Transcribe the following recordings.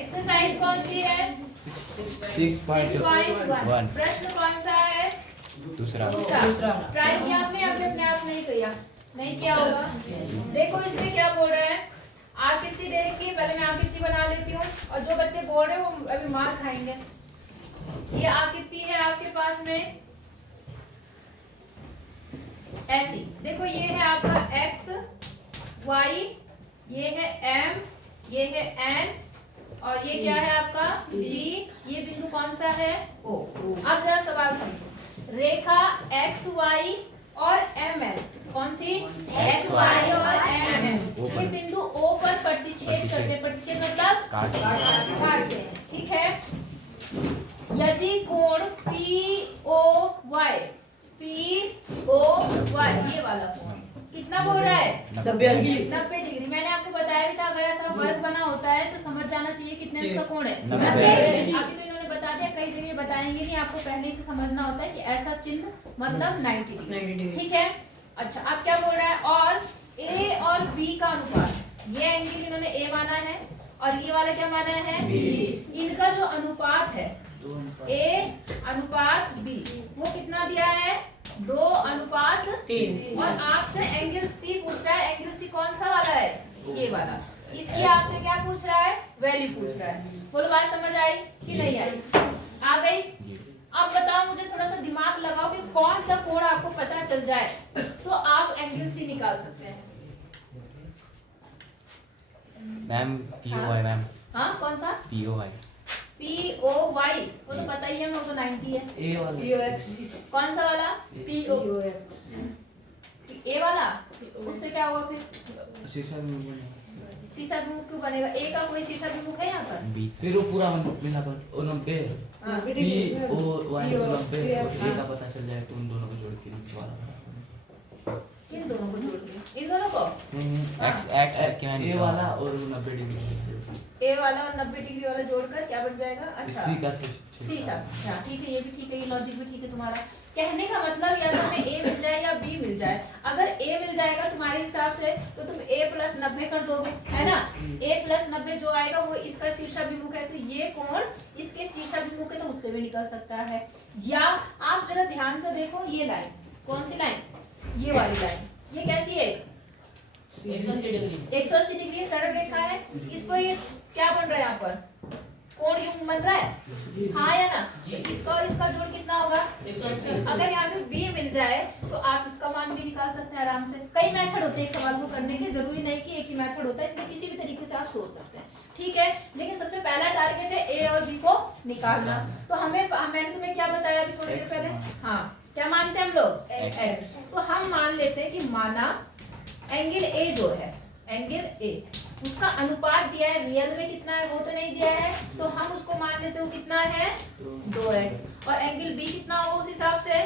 Exercise कौन सी है? 6.1 प्रश्न कौन सा है? दूसरा। ट्राई किया हमने अपने आप नहीं किया, नहीं किया होगा। देखो इसमें क्या बोल रहा है, आकृति दे रखी है, पहले मैं आकृति बना लेती हूँ और जो बच्चे बोल रहे हैं वो अभी मार खाएंगे। ये आकृति है आपके पास में ऐसी, देखो ये है आपका x y, ये है m, ये है n और ये क्या है आपका b, ये बिंदु कौन सा है o। अब जरा सवाल समझो, रेखा x y और m n, कौन सी x y और m n, ये बिंदु o पर प्रतिच्छेद करते हैं, प्रतिच्छेद मतलब काटते हैं, ठीक है। यदि कोण POY, ये वाला कोण कितना बोल रहा है? 90 डिग्री। मैंने आपको बताया भी था, अगर ऐसा वर्ग बना होता है तो समझ जाना चाहिए कितने अंश का कोण है 90। अभी तो इन्होंने बता दिया, कई जगह बताएंगे नहीं, आपको पहले से समझना होता है कि ऐसा चिन्ह मतलब 90 डिग्री, ठीक है। अच्छा, अब क्या बोल रहा है, और A और B का अनुपात, ये एंगल इन्होंने A माना है और ये वाला क्या माना है B। इनका जो अनुपात है A अनुपात B, वो कितना दिया है 2:3। और आपसे एंगल C पूछ रहा है, एंगल C कौन सा वाला है? ये वाला। इसकी आपसे क्या पूछ रहा है? वैल्यू पूछ रहा है। बोलो बात समझ आई कि नहीं आई? आ गई? अब बताओ मुझे, थोड़ा सा दिमाग लगाओ कि कौन सा कोण आपको पता चल जाए तो आप एंगल C निकाल सकते हैं। Ma'am POY ma'am. हाँ, कौन सा? POY वो तो पता ही है, वो तो 90 है। A वाला कौन सा वाला? A वाला, उससे क्या होगा फिर? शीशा विमुख क्यों बनेगा? A का कोई शीशा विमुख है यहाँ पर? फिर वो पूरा मिला कर 90 POY 90 A का पता चल जाए तो उन दोनों को जोड़ के वाला, इन दोनों को जोड़ के, इन दोनों को X क्या A वाला और 90 डिग्री, A वाला और 90 डिग्री वाला जोड़कर क्या बन जाएगा? अच्छा, C का शीशा। हाँ ठीक है, ये भी ठीक है, ये लॉजिक भी ठीक है तुम्हारा। कहने का मतलब या तो हमें A मिल जाए या B मिल जाए। अगर A मिल जाएगा तुम्हारे हिसाब से तो तुम A + 90 कर दोगे, है ना। A + 90 जो आएगा वो इसका शीर्षाभिमुख है, तो ये कोण इसके शीर्षाभिमुख है, तो उससे भी निकल सकता है। या आप जरा ध्यान से देखो, ये लाइन कौन सी लाइन? ये वाली लाइन, ये कैसी है? 180 डिग्री सरल रेखा है। इस पर ये क्या बन रहा है? यहाँ पर कोण युग्म बन रहा है, हाँ या ना। तो इसका और इसका जोड़ कितना होगा? 180। अगर यहाँ से B मिल जाए तो आप इसका मान भी निकाल सकते हैं आराम से। कई मेथड होते हैं एक सवाल को करने के, जरूरी नहीं कि एक ही मेथड होता है, इसलिए किसी भी तरीके से आप सोच सकते हैं, ठीक है। लेकिन सबसे पहला टारगेट है A और B को निकालना। तो मैंने तुम्हें क्या बताया अभी थोड़ी देर पहले? हाँ, क्या मानते हैं हम लोग? X। तो हम मान लेते हैं कि माना एंगल A जो है, एंगल A, उसका अनुपात दिया है, रियल में कितना है वो तो नहीं दिया है, तो हम उसको मान लेते हो कितना है 2x। और एंगल B कितना होगा उस हिसाब से?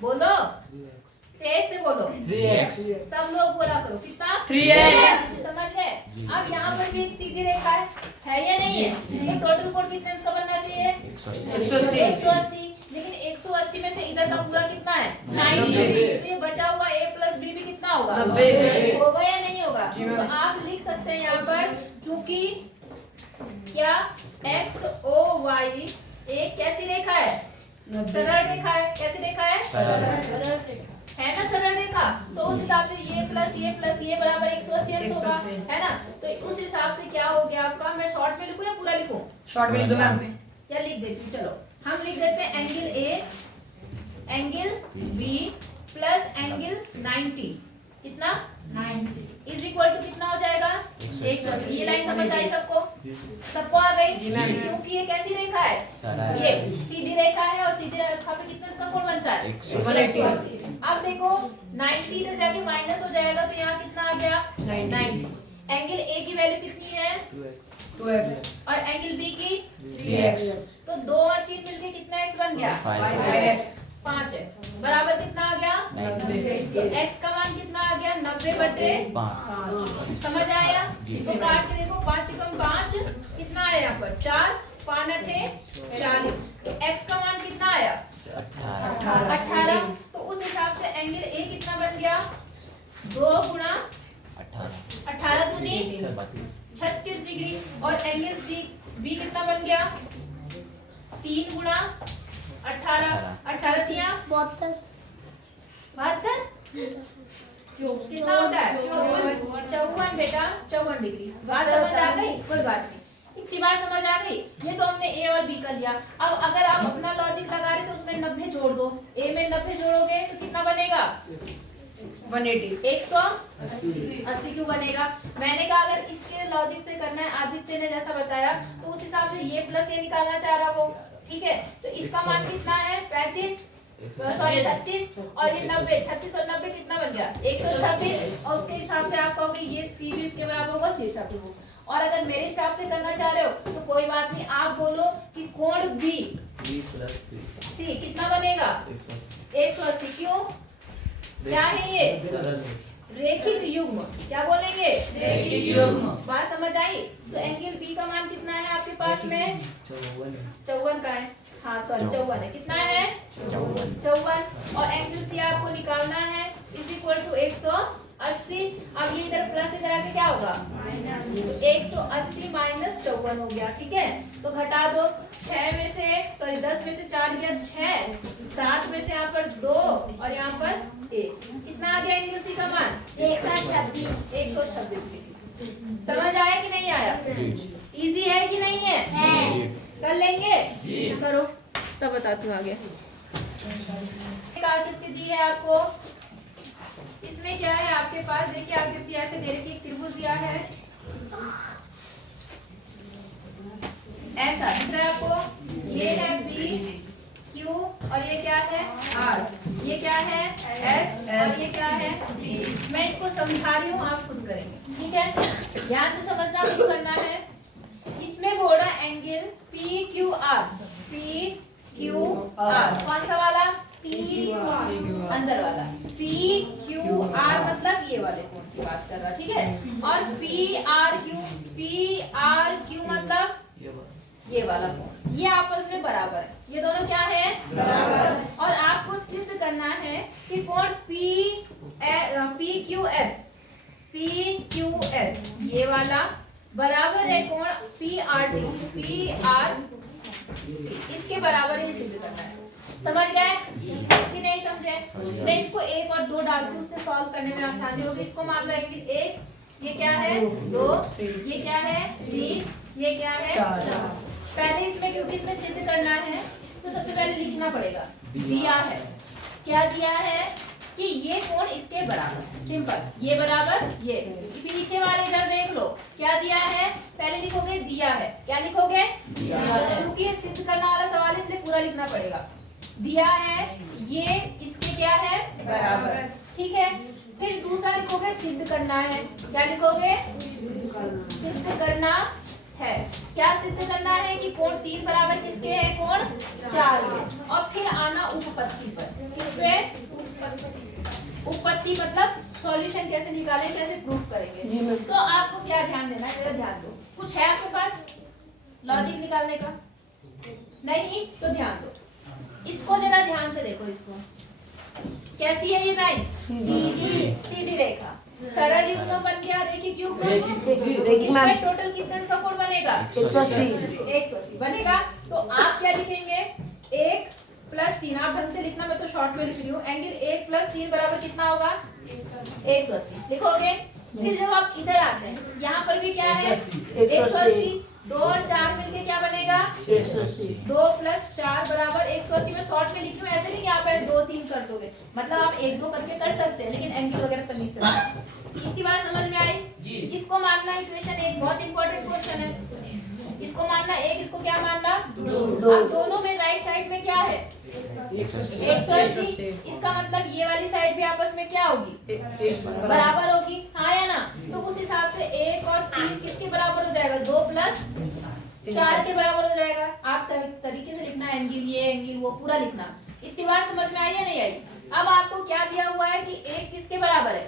बोलो, तेज से बोलो। 3x। सब लोग बोला करो, कितना? 3x। समझ गए? अब यहाँ पर भी एक सीधी रेखा है या नहीं है? तो टोटल कोण कितने अंश का बनना चाहिए? 180। लेकिन 180 में से इधर का पूरा कितना है? 90। तो ये बचा हुआ A + B भी कितना होगा? 90 होगा या नहीं होगा? तो आप लिख सकते हैं यहाँ पर, चूंकि क्या XOY एक कैसी रेखा है? सरल रेखा है। कैसी रेखा है? है ना सरल रेखा। तो उस हिसाब से ये + ये बराबर 180 अंश होगा, है ना। तो उस हिसाब से क्या हो गया आपका? मैं शॉर्ट में लिखूं या पूरा लिखूं? शॉर्ट में लिख दो मैम। क्या लिख देती हूँ? चलो हम लिख देते हैं angle A, angle B + angle 90, कितना? 90 इज इक्वल टू कितना हो जाएगा? 180। ये लाइन समझ आई सबको? सबको आ गई? जी मैम। क्योंकि ये कैसी रेखा है? ये सीधी रेखा है और सीधी रेखा पे कितना इसका कोण बनता है? 180। अब देखो 90 इधर जाके माइनस हो जाएगा, तो यहाँ कितना आ गया? 90। एंगल A की वैल्यू कितनी है? 2x और एंगल B की 3x। तो 2 और 3 मिलके कितना x बन गया? 5x 5x बराबर कितना आ गया? 90। तो x का मान कितना आ गया? 90/5। समझ आया? तो काट के देखो, 5 × 5 कितना आया यहाँ पर? 4, 5 × 40। तो x का मान कितना आया? 18। तो उस हिसाब से एंगल A कितना बन गया? 2 × 18 दूनी 36 डिग्री। और एंगल सी बी कितना बन गया 3 गुणा 18 18 तिया 72 कितना होता है 54 बेटा 54 डिग्री। बात समझ आ गई? कोई बात नहीं, इतनी बात समझ आ गई। ये तो हमने ए और बी कर लिया। अब अगर आप अपना लॉजिक लगा रहे तो उसमें 90 जोड़ दो। ए में 90 जोड़ोगे तो कितना बनेगा 180 क्यों बनेगा? मैंने कहा अगर इसके लॉजिक से करना है, आदित्य ने जैसा बताया, तो उस हिसाब से ये प्लस ये निकालना चाह रहा वो, ठीक है। तो इसका मान कितना है 35 सॉरी 36 और ये 90, 36 और 90 कितना बन गया 126। और उसके हिसाब से आप कहोगे ये सी भी इसके बराबर होगा, सी हिसाब से होगा। और अगर मेरे हिसाब से करना चाह रहे हो तो कोई बात नहीं, आप बोलो कि कोण बी सी कितना बनेगा 180। क्यों? क्या है ये रेखिक युग्म। क्या बोलेंगे रेखिक युग्म। बात समझ आई? तो एंगल बी का मान कितना है आपके पास में 54 का है। हाँ सॉरी 54 है। कितना है 54। और एंगल सी आपको निकालना है इज इक्वल टू 180। अब ये इधर प्लस इधर आके क्या होगा तो 180 माइनस 54 हो गया, ठीक है। तो घटा दो 6 में से सॉरी 10 में से 4 गया 6, 7 में से यहाँ पर 2 और यहाँ पर 1। कितना आ गया एंगल सी का मान 126 डिग्री। समझ आया कि नहीं आया? इजी है कि नहीं है? कर लेंगे जी। करो तब बताती हूँ आगे। एक आकृति दी है आपको, इसमें क्या है आपके पास, देखिए आकृति ऐसे दे रखी, एक त्रिभुज दिया है ऐसा दिख रहा है आपको। ये है बी क्यू और ये क्या है आर, ये क्या है एस और ये क्या है बी। मैं इसको समझा रही हूँ, आप खुद करेंगे, ठीक है। ध्यान से समझना शुरू करना है। इसमें बोल रहा है angle P Q R, P Q R कौन सा वाला अंदर वाला, पी क्यू आर मतलब ये वाले कोण की बात कर रहा, ठीक है। और पी आर क्यू मतलब ये वाला कोण, ये आपस में बराबर है। ये दोनों क्या है बराबर। और आपको सिद्ध करना है कि कोण पी क्यू एस ये वाला बराबर है कोण पी आर इसके बराबर ही सिद्ध करना है। समझ गए कि नहीं समझे? मैं इसको 1 और 2 डालती हूँ, उससे सॉल्व करने में आसानी होगी। इसको मान लो एंगल 1, ये क्या है 2, ये क्या है 3, ये क्या है 4। पहले इसमें क्योंकि इसमें सिद्ध करना है तो सबसे पहले लिखना पड़ेगा। दिया है क्या दिया है कि ये कोण इसके बराबर, सिंपल ये बराबर ये। पीछे वाले इधर देख लो क्या दिया है, पहले लिखोगे दिया है, क्या लिखोगे क्योंकि ये सिद्ध करने वाला सवाल है इसलिए पूरा लिखना पड़ेगा। दिया है ये इसके क्या है बराबर, ठीक है। फिर दूसरा लिखोगे सिद्ध करना है, क्या लिखोगे सिद्ध करना है। क्या सिद्ध करना है कि कोण 3 बराबर किसके है कोण 4 के। और फिर आना उपपत्ति पर, किस पे उपपत्ति मतलब सॉल्यूशन कैसे निकालें, कैसे प्रूफ करेंगे। तो आपको क्या ध्यान देना है, जरा ध्यान दो। कुछ है आपके पास लॉजिक निकालने का? नहीं तो ध्यान दो, इसको जरा ध्यान से देखो। इसको कैसी है ये लाइन सीधी रेखा, सरल युग्म बन गया। रेखिक युग्म इसमें टोटल कितने का कोण बनेगा 180 बनेगा। तो आप क्या लिखेंगे 1 + 3, आप ढंग से लिखना, मैं तो शॉर्ट में लिख रही हूँ। एंगल 1 + 3 बराबर कितना होगा 180 लिखोगे। फिर जब आप इधर आते हैं यहाँ पर भी क्या है 180, 2 और 4 मिलके क्या बनेगा 180। 2 + 4 बराबर 180। मैं शॉर्ट में लिख रही हूँ, ऐसे नहीं कि आप 2 3 कर दोगे, मतलब आप 1 2 करके कर सकते हैं, लेकिन एंगल वगैरह तमीज से। इतनी बात समझ में आई? इसको मानना इक्वेशन 1 बहुत इंपॉर्टेंट क्वेश्चन है। इसको मानना 1, इसको क्या मानना 2। अब दोनों में राइट साइड में क्या है 180। इसका मतलब ये वाली साइड भी आपस में क्या होगी बराबर होगी, हाँ या ना। तो उस हिसाब से 1 और 3 किसके बराबर हो जाएगा 2 + 4 के बराबर हो जाएगा। आप तरीके से लिखना, एंगल ये एंगल वो पूरा लिखना। इतनी बात समझ में आई या नहीं आई? अब आपको क्या दिया हुआ है कि 1 किसके बराबर है,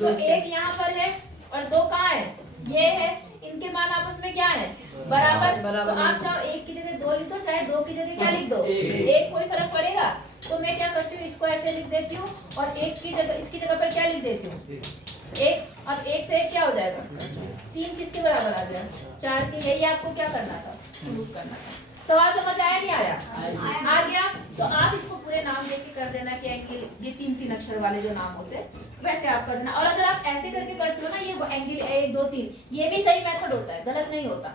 तो 1 यहाँ पर है और 2 कहाँ है ये है। इनके मान आपस में क्या है बराबर। तो आप चाहे 1 की जगह 2 लिख दो, चाहे 2 की जगह क्या लिख दो 1, कोई फर्क पड़ेगा। तो मैं क्या करती हूँ इसको ऐसे लिख देती हूँ और 1 की जगह इसकी जगह पर क्या लिख देती हूँ एक, अब एक से एक क्या हो जाएगा? 3 किसके बराबर आ गया? 4 के। यही आपको क्या करना था? प्रूव करना था। सवाल समझ आया नहीं आया? आ गया। तो आप इसको पूरे नाम देके कर देना कि एंगल, ये 3 अक्षर वाले जो नाम होते हैं वैसे आप कर देना। और अगर आप ऐसे करके करते हो ना, ये एंगल 1 2 3, ये भी सही मेथड होता है, गलत नहीं होता।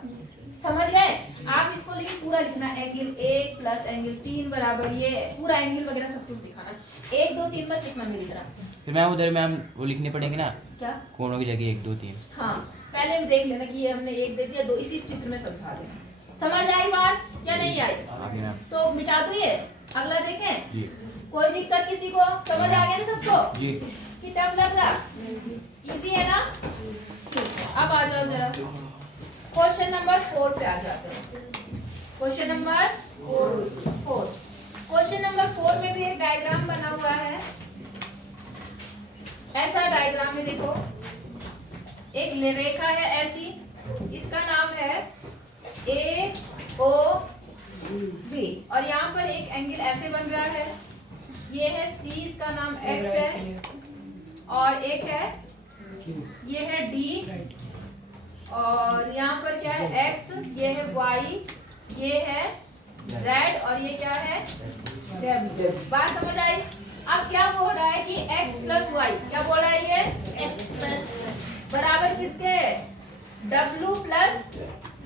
समझ गए? आप इसको लेकिन पूरा लिखना, एंगल 1 प्लस एंगल 3 बराबर ये पूरा एंगल वगैरह सब कुछ दिखाना। 1 2 3 मत लिखना मेरी तरह। फिर मैम उधर मैम वो लिखने पड़ेंगे ना, क्या? कोणों की जगह 1 2 3। हाँ, पहले हम देख लेना कि ये हमने 1 दे दिया, 2 इसी चित्र में समझा देना। समझ आई बात या नहीं आई? आगे मैम। तो मिटा दो ये, अगला देखें। जी कोई दिक्कत किसी को? समझ आ गया ना सबको? जी। कि टफ लग रहा? इजी है ना? ठीक है, अब आ जाओ जरा क्वेश्चन नंबर 4 पे आ जाते हैं। Question number 4। क्वेश्चन नंबर 4 में भी एक डायग्राम बना हुआ है। ऐसा डायग्राम में देखो, एक रेखा है ऐसी, इसका नाम है ए ओ बी, और यहाँ पर एक एंगल ऐसे बन रहा है। ये है सी, इसका नाम एक्स है, और एक है ये है डी, और यहाँ पर क्या है एक्स, ये है वाई, ये है जेड, और ये क्या है डब्ल्यू। बात समझ आई? अब क्या बोल रहा है कि x प्लस वाई, क्या बोल रहा है ये? x प्लस बराबर किसके? w प्लस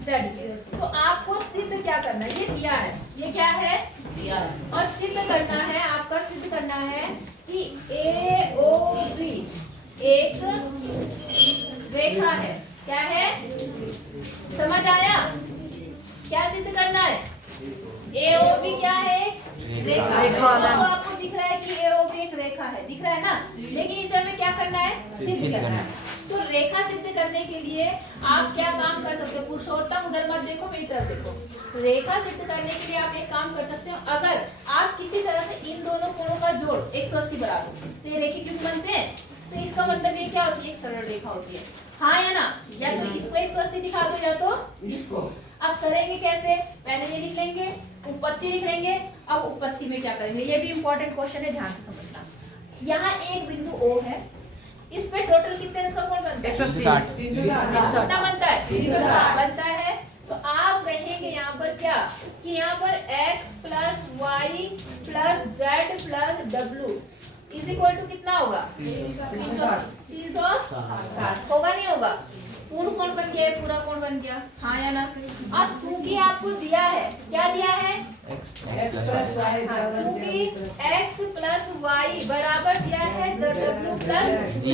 z के। तो आपको सिद्ध क्या करना है? ये दिया है, ये क्या है? दिया है। और सिद्ध करना है, आपका सिद्ध करना है कि AOB एक रेखा है। क्या है? समझ आया? क्या सिद्ध करना है? AOB क्या है? रेखा। रेखा तो मैम। आपको दिख रहा है कि AOB एक रेखा है, दिख रहा है ना? लेकिन इसे हमें क्या करना है? सिद्ध करना है। तो रेखा सिद्ध करने के लिए आप क्या काम कर सकते हो? पुरुषोत्तम उधर मत देखो, मेरी तरफ देखो। रेखा सिद्ध करने के लिए आप एक काम कर सकते हो, अगर आप किसी तरह से इन दोनों कोणों का जोड़ 180 बढ़ा दो तो ये रेखिक युग्म बनते हैं। तो इसका मतलब ये क्या होती है? एक सरल रेखा होती है। हाँ या ना? या तो इसको 180 दिखा दो या तो इसको। अब करेंगे कैसे? पहले ये लिख लेंगे, उत्पत्ति लिख लेंगे। अब उत्पत्ति में क्या करेंगे? ये भी इंपॉर्टेंट क्वेश्चन है, ध्यान से समझना। यहाँ एक बिंदु O है, इस पे टोटल कितने अंक का कोण बनता है? 160। कितना बनता है? 360 बनता है। तो आप कहेंगे यहाँ पर क्या कि यहाँ पर x plus Y plus Z plus W is equal to कितना होगा? 360 होगा नहीं होगा? पूर्ण कोण बन गया, पूरा कोण बन गया। हाँ या ना? अब चूंकि आपको दिया है, क्या दिया है? x plus y। चूंकि x प्लस वाई बराबर दिया है w प्लस z,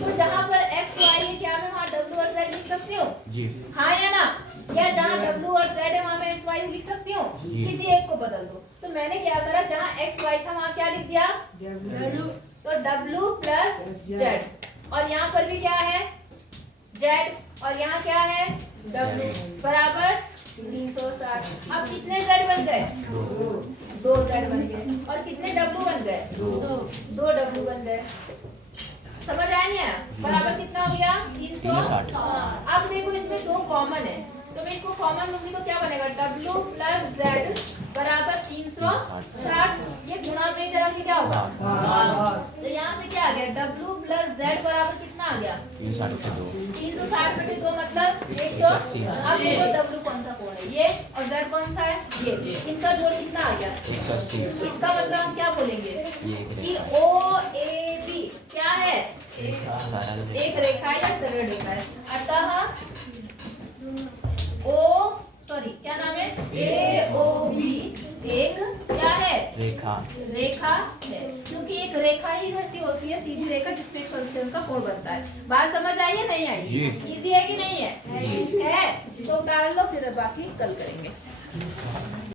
तो जहाँ पर x y है क्या मैं वहाँ w और z लिख सकती हूँ? जी। हाँ या ना? या जहाँ w और z है वहाँ मैं x y लिख सकती हूँ? किसी एक को बदल दो। तो मैंने क्या करा, जहाँ x y था वहाँ क्या लिख दिया? w। तो w प्लस z, और यहाँ पर भी क्या है? z, और यहाँ क्या है? w बराबर 360। अब कितने z बन गए? 2 z बन गए। और कितने w बन गए? 2 w बन गए। समझ आया नहीं आया? बराबर कितना हो गया? 360। अब देखो इसमें 2 कॉमन है, तो मैं इसको कॉमन लूंगी तो क्या बनेगा? w प्लस z बराबर 360। ये गुणा में जरा कि क्या होगा? तो यहाँ से क्या आ गया? w प्लस z बराबर कितना आ गया? 360 बटे 2 मतलब 180। अब देखो w कौन सा कोण है? ये, और z कौन सा है? ये। इनका जोड़ कितना आ गया? 180। इसका मतलब हम क्या बोलेंगे कि OAB क्या है? एक रेखा या सरल रेखा है। अतः क्या नाम है? AOB एक क्या है? रेखा है, क्योंकि एक रेखा ही ऐसी होती है, सीधी रेखा जिसपे एक फलसेल का कोण बनता है। बात समझ आई है नहीं आई? इजी है कि नहीं है? है तो उतार लो, फिर बाकी कल करेंगे।